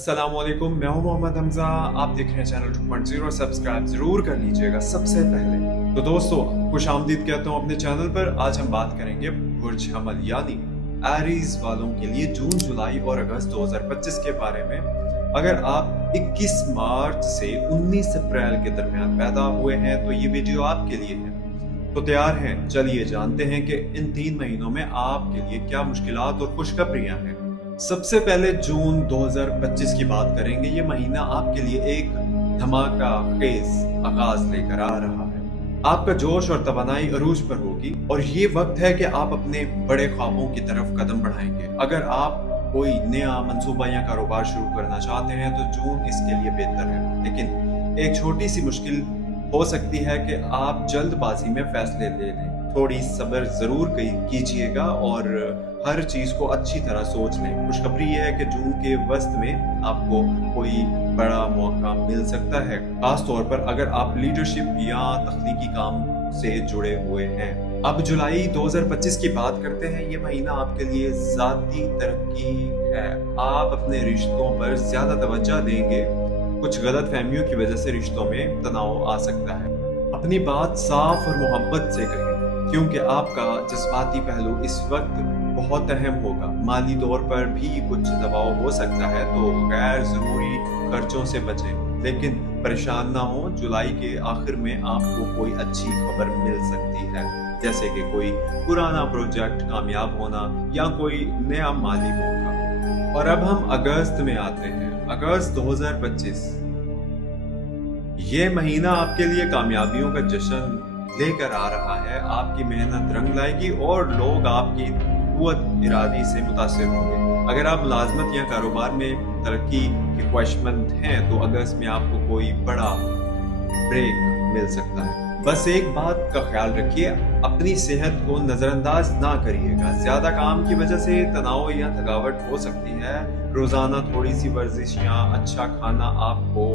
अस्सलाम वालेकुम, मैं हूं मोहम्मद हमजा। आप देख रहे हैं चैनल 2.0। सब्सक्राइब जरूर कर लीजिएगा सबसे पहले। तो दोस्तों, खुश आमदीद कहता हूं अपने चैनल पर। आज हम बात करेंगे बुर्ज हमल यानी एरीज वालों के लिए जून, जुलाई और अगस्त 2025 के बारे में। अगर आप 21 मार्च से 19 अप्रैल के दरमियान पैदा हुए हैं तो ये वीडियो आपके लिए है। तो तैयार हैं? चलिए जानते हैं कि इन 3 महीनों में आपके लिए क्या मुश्किलात और खुशखबरियां हैं। सबसे पहले जून 2025 की बात करेंगे। ये महीना आपके लिए एक धमाका खेज आगाज लेकर आ रहा है। आपका जोश और तवानाई अरूज पर होगी और ये वक्त है कि आप अपने बड़े ख्वाबों की तरफ कदम बढ़ाएंगे। अगर आप कोई नया मंसूबा या कारोबार शुरू करना चाहते हैं तो जून इसके लिए बेहतर है, लेकिन एक छोटी सी मुश्किल हो सकती है कि आप जल्दबाजी में फैसले ले लें। थोड़ी सब्र जरूर कीजिएगा और हर चीज को अच्छी तरह सोच लें। खुशखबरी यह है कि जून के वस्त में आपको कोई बड़ा मौका मिल सकता है, खास तौर पर अगर आप लीडरशिप या तख्लीकी काम से जुड़े हुए हैं। अब जुलाई 2025 की बात करते हैं। ये महीना आपके लिए ज़ाती तरक्की है। आप अपने रिश्तों पर ज्यादा तवज्जो देंगे। कुछ गलत फहमियों की वजह से रिश्तों में तनाव आ सकता है। अपनी बात साफ और मोहब्बत से कहें, क्योंकि आपका जज्बाती पहलू इस वक्त बहुत अहम होगा। माली तौर पर भी कुछ दबाव हो सकता है, तो गैर जरूरी खर्चों से बचें। लेकिन परेशान ना हो, जुलाई के आखिर में आपको कोई अच्छी खबर मिल सकती है, जैसे कि कोई पुराना प्रोजेक्ट कामयाब होना या कोई नया माली मौका। और अब हम अगस्त में आते हैं। अगस्त 2025 ये महीना आपके लिए कामयाबियों का जश्न लेकर आ रहा है। आपकी मेहनत रंग लाएगी और लोग आपकी कुव्वत इरादी से मुतासिर होंगे। अगर आप मुलाजमत या कारोबार में तरक्की के ख्वाहिशमंद हैं तो अगस्त में आपको कोई बड़ा ब्रेक मिल सकता है। बस एक बात का ख्याल रखिए, अपनी सेहत को नजरअंदाज ना करिएगा। ज्यादा काम की वजह से तनाव या थकावट हो सकती है। रोजाना थोड़ी सी वर्जिश या अच्छा खाना आपको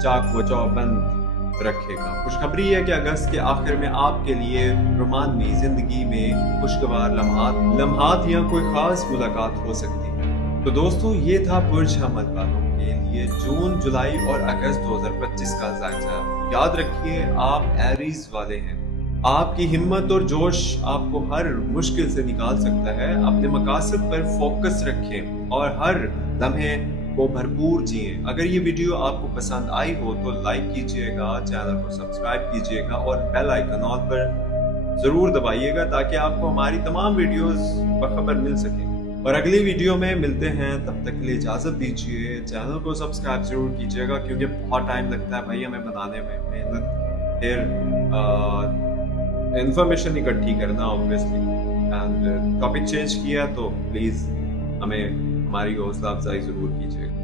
चाक व चौबंद रखेगा। खुशखबरी है कि अगस्त के आखिर में आपके लिए रोमानी जिंदगी में खुशगवार लम्हात या कोई खास मुलाकात हो सकती है। तो दोस्तों, ये था बुर्ज हमल वालों के लिए जून, जुलाई और अगस्त 2025 का जायजा। याद रखिए, आप एरीज वाले हैं। आपकी हिम्मत और जोश आपको हर मुश्किल से निकाल सकता है। अपने मकासद पर फोकस रखें और हर लम्हे को भरपूर जिए। अगर ये वीडियो आपको पसंद आई हो तो लाइक कीजिएगा, चैनल को सब्सक्राइब कीजिएगा और बेल आइकन ऑल पर जरूर दबाइएगा ताकि आपको हमारी तमाम वीडियोस बखबर मिल सके। और अगली वीडियो में मिलते हैं, तब तक के लिए इजाजत दीजिए। चैनल को सब्सक्राइब जरूर कीजिएगा क्योंकि बहुत टाइम लगता है भाई हमें बनाने में, मेहनत, फिर इंफॉर्मेशन इकट्ठी करना ऑब्वियसली। एंड टॉपिक चेंज किया तो प्लीज हमें हमारी हौसला अफजाई जरूर कीजिएगा।